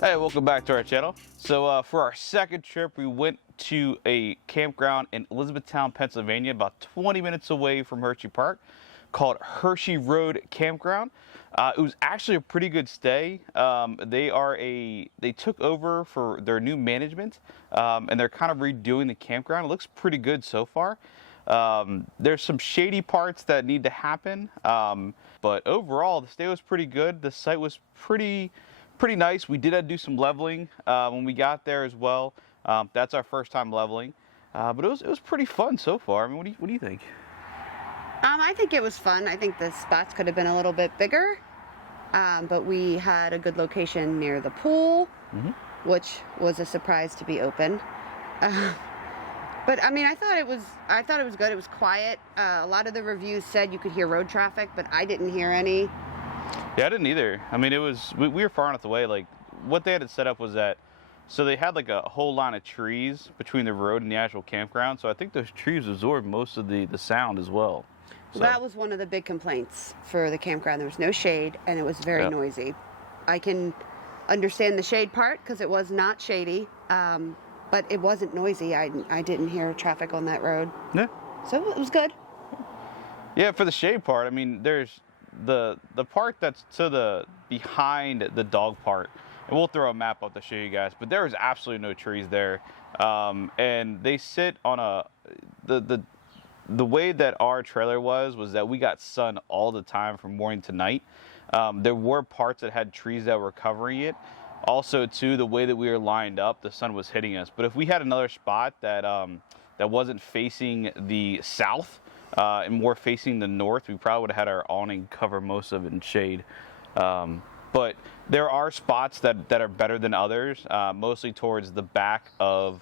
Hey, welcome back to our channel. So for our second trip, we went to a campground in Elizabethtown, Pennsylvania, about 20 minutes away from Hershey Park, called Hershey Road Campground. It was actually a pretty good stay. They took over for their new management, and they're kind of redoing the campground. It looks pretty good so far. There's some shady parts that need to happen, but overall the stay was pretty good. The site was pretty nice. We did do some leveling when we got there as well. That's our first time leveling, but it was pretty fun so far. I mean, what do you think? I think it was fun. I think the spots could have been a little bit bigger, but we had a good location near the pool, which was a surprise to be open. But I mean, I thought it was good. It was quiet. A lot of the reviews said you could hear road traffic, but I didn't hear any. Yeah, I didn't either. I mean, we were far enough away. Like, what they had it set up was that, so they had like a whole line of trees between the road and the actual campground. So I think those trees absorbed most of the sound as well. So that was one of the big complaints for the campground. There was no shade, and it was very noisy. I can understand the shade part because it was not shady, but it wasn't noisy. I didn't hear traffic on that road. Yeah. So it was good. Yeah, for the shade part, I mean, there's the part that's to the behind the dog part, and we'll throw a map up to show you guys, but there was absolutely no trees there, and they sit on the way that our trailer was that we got sun all the time from morning to night. There were parts that had trees that were covering it. Also, too, the way that we were lined up, the sun was hitting us. But if we had another spot that wasn't facing the south, and more facing the north, we probably would have had our awning cover most of it in shade. But there are spots that are better than others, mostly towards the back of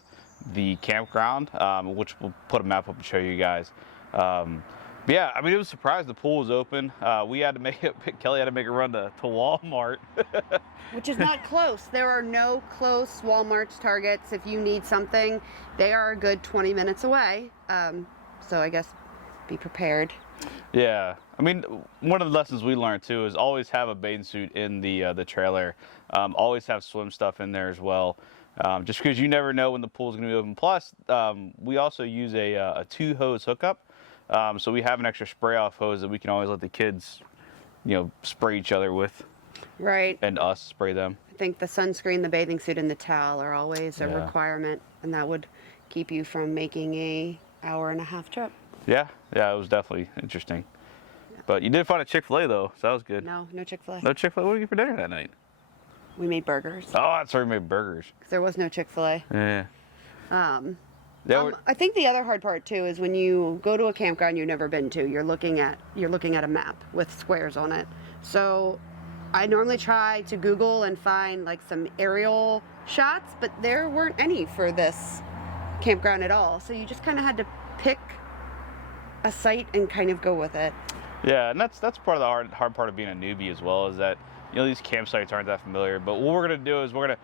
the campground, which we'll put a map up and show you guys. But yeah, I mean, it was a surprise the pool was open. We had to make it, Kelly had to make a run to Walmart. Which is not close. There are no close Walmarts, Targets. If you need something, they are a good 20 minutes away. So I guess be prepared. Yeah, I mean, one of the lessons we learned too is always have a bathing suit in the trailer. Always have swim stuff in there as well, just because you never know when the pool's going to be open. Plus, we also use a 2-hose hookup, so we have an extra spray off hose that we can always let the kids, spray each other with. Right. And us spray them. I think the sunscreen, the bathing suit, and the towel are always a requirement, and that would keep you from making a hour-and-a-half trip. Yeah, it was definitely interesting. Yeah. But you did find a Chick-fil-A though, so that was good. No Chick-fil-A. No Chick-fil-A? What did you get for dinner that night? We made burgers. Oh, that's right, we made burgers. There was no Chick-fil-A. Yeah. I think the other hard part too is when you go to a campground you've never been to, you're looking at a map with squares on it. So I normally try to Google and find like some aerial shots, but there weren't any for this campground at all. So you just kind of had to pick a site and kind of go with it. Yeah, and that's part of the hard part of being a newbie as well, is that these campsites aren't that familiar. But what we're gonna do is we're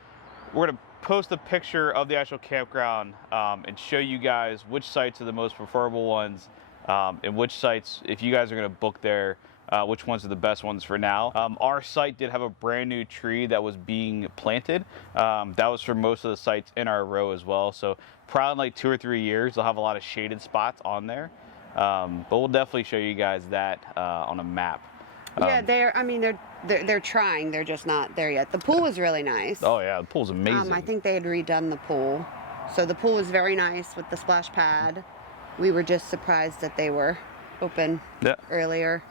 gonna post a picture of the actual campground, and show you guys which sites are the most preferable ones, and which sites, if you guys are gonna book there, which ones are the best ones for now. Our site did have a brand new tree that was being planted. That was for most of the sites in our row as well. So probably in like 2 or 3 years, they'll have a lot of shaded spots on there. But we'll definitely show you guys that on a map. Yeah, they're trying. They're just not there yet. The pool was really nice. Oh yeah, the pool's amazing. I think they had redone the pool, so the pool was very nice with the splash pad. We were just surprised that they were open earlier.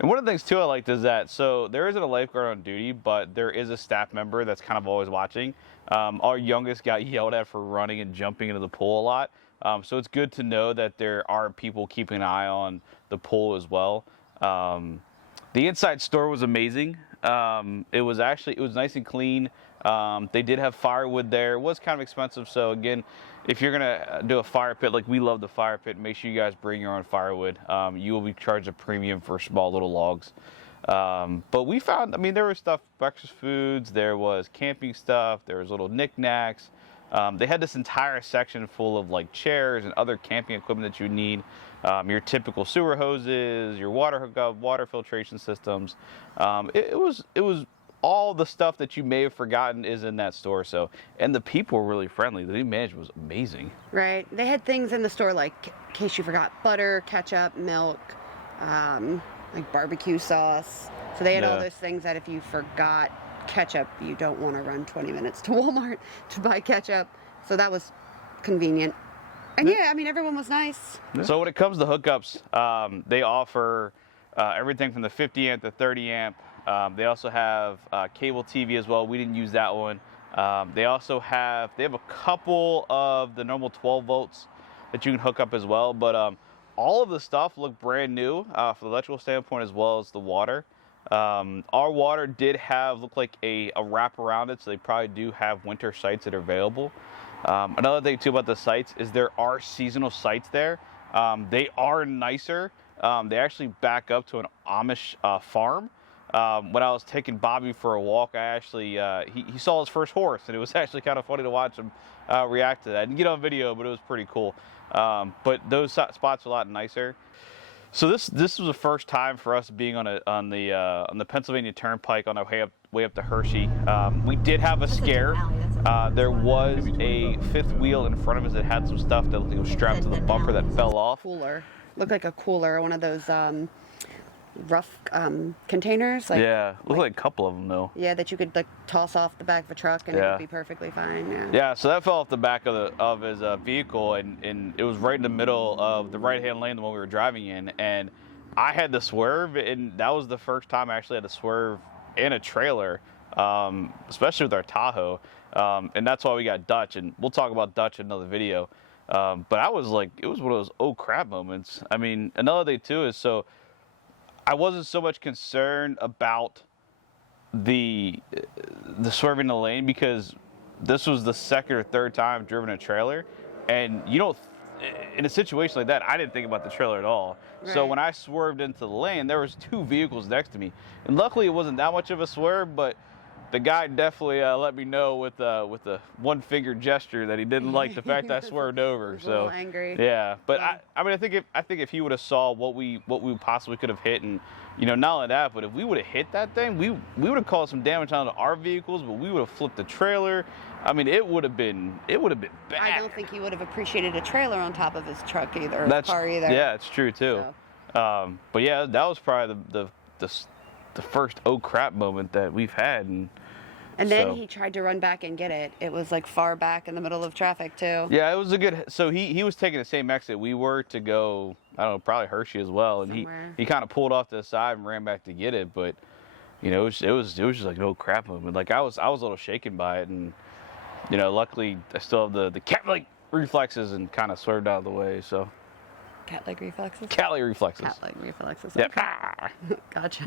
And one of the things too I liked is that, so there isn't a lifeguard on duty, but there is a staff member that's kind of always watching. Our youngest got yelled at for running and jumping into the pool a lot. So it's good to know that there are people keeping an eye on the pool as well. The inside store was amazing. It was nice and clean. They did have firewood there. It was kind of expensive. So again, if you're gonna do a fire pit, like we love the fire pit, make sure you guys bring your own firewood. You will be charged a premium for small little logs. But we found, I mean, there was stuff, breakfast foods, there was camping stuff, there was little knickknacks. They had this entire section full of like chairs and other camping equipment that you need. Your typical sewer hoses, your water hookup, water filtration systems. It was all the stuff that you may have forgotten is in that store. So, and the people were really friendly. The new management was amazing. Right. They had things in the store like, in case you forgot, butter, ketchup, milk, like barbecue sauce. So they had all those things that if you forgot ketchup, you don't want to run 20 minutes to Walmart to buy ketchup. So that was convenient. And yeah, I mean, everyone was nice. So when it comes to hookups, they offer everything from the 50 amp to 30 amp. They also have cable TV as well. We didn't use that one. They also have a couple of the normal 12 volts that you can hook up as well. But all of the stuff looked brand new from the electrical standpoint as well as the water. Our water did look like a wrap around it, so they probably do have winter sites that are available. Another thing too about the sites is there are seasonal sites there. They are nicer. They actually back up to an Amish farm. When I was taking Bobby for a walk, I actually he saw his first horse, and it was actually kind of funny to watch him react to that. I didn't get on video, but it was pretty cool. But those spots are a lot nicer. So this was the first time for us being on the Pennsylvania Turnpike on our way up to Hershey. We did have a scare. There was a fifth wheel in front of us that had some stuff that was strapped to the bumper that fell off. Cooler. Looked like a cooler, one of those rough containers. Like, yeah, looked like a couple of them though. Yeah, that you could like toss off the back of a truck and it would be perfectly fine. Yeah, so that fell off the back of his vehicle, and it was right in the middle of the right-hand lane, the one we were driving in, and I had to swerve, and that was the first time I actually had to swerve in a trailer, especially with our Tahoe, and that's why we got Dutch, and we'll talk about Dutch in another video. But I was like, it was one of those oh crap moments. I mean, another thing too is I wasn't so much concerned about the swerving the lane because this was the second or third time I've driven a trailer, and you don't, in a situation like that, I didn't think about the trailer at all. Right. So when I swerved into the lane, there was two vehicles next to me, and luckily it wasn't that much of a swerve, but the guy definitely let me know with a one finger gesture that he didn't like the fact that I swerved over. So a little angry. Yeah, but yeah. I mean, I think if he would have saw what we possibly could have hit, and not only that, but if we would have hit that thing, we would have caused some damage on our vehicles, but we would have flipped the trailer. I mean, it would have been bad. I don't think he would have appreciated a trailer on top of his truck either, or car either. Yeah, it's true too. So. But yeah, that was probably the first oh crap moment that we've had, and then he tried to run back and get it. It was like far back in the middle of traffic too. Yeah, it was a good. So he was taking the same exit we were to go. I don't know, probably Hershey as well, and he kind of pulled off to the side and ran back to get it. But it was just like an oh crap moment. Like I was a little shaken by it, and luckily I still have the cat-like reflexes and kind of swerved out of the way. So. Cat-like reflexes? Cat-like reflexes. Cat-like reflexes. Yep. Okay. Gotcha.